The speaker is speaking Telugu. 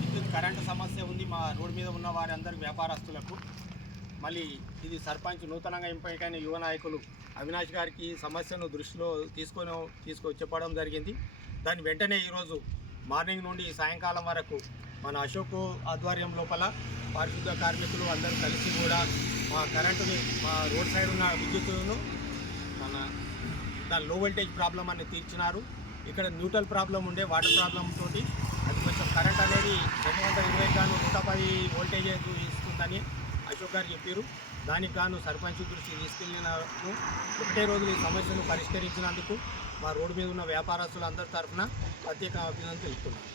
విద్యుత్ కరెంటు సమస్య ఉంది మా రోడ్డు మీద ఉన్న వారందరి వ్యాపారస్తులకు. మళ్ళీ ఇది సర్పంచ్ నూతనంగా ఎంపికైన యువ నాయకులు అవినాష్ గారికి సమస్యను దృష్టిలో తీసుకొచ్చేపడం జరిగింది. దాని వెంటనే ఈరోజు మార్నింగ్ నుండి సాయంకాలం వరకు మన అశోక్ ఆధ్వర్యం లోపల పారిశుద్ధ కార్మికులు అందరూ కలిసి కూడా మా కరెంటుని మా రోడ్ సైడ్ ఉన్న విద్యుత్తును మన దాని లో వోల్టేజ్ ప్రాబ్లం అని తీర్చినారు. ఇక్కడ న్యూట్రల్ ప్రాబ్లం ఉండే వాటర్ ప్రాబ్లం తోటి అది కొంచెం కరెంట్ అనేది 220 గాను 110 వోల్టేజ్ ఇస్తుందని అశోక్ గారు చెప్పారు. దానికి గాను సర్పంచ్ దృష్టికి తీసుకెళ్ళినారు. ఒకటే రోజులు ఈ సమస్యను పరిష్కరించినందుకు మా రోడ్డు మీద ఉన్న వ్యాపారస్తులు అందరి తరఫున ప్రత్యేక అభినందనలు తెలుపుతున్నాను.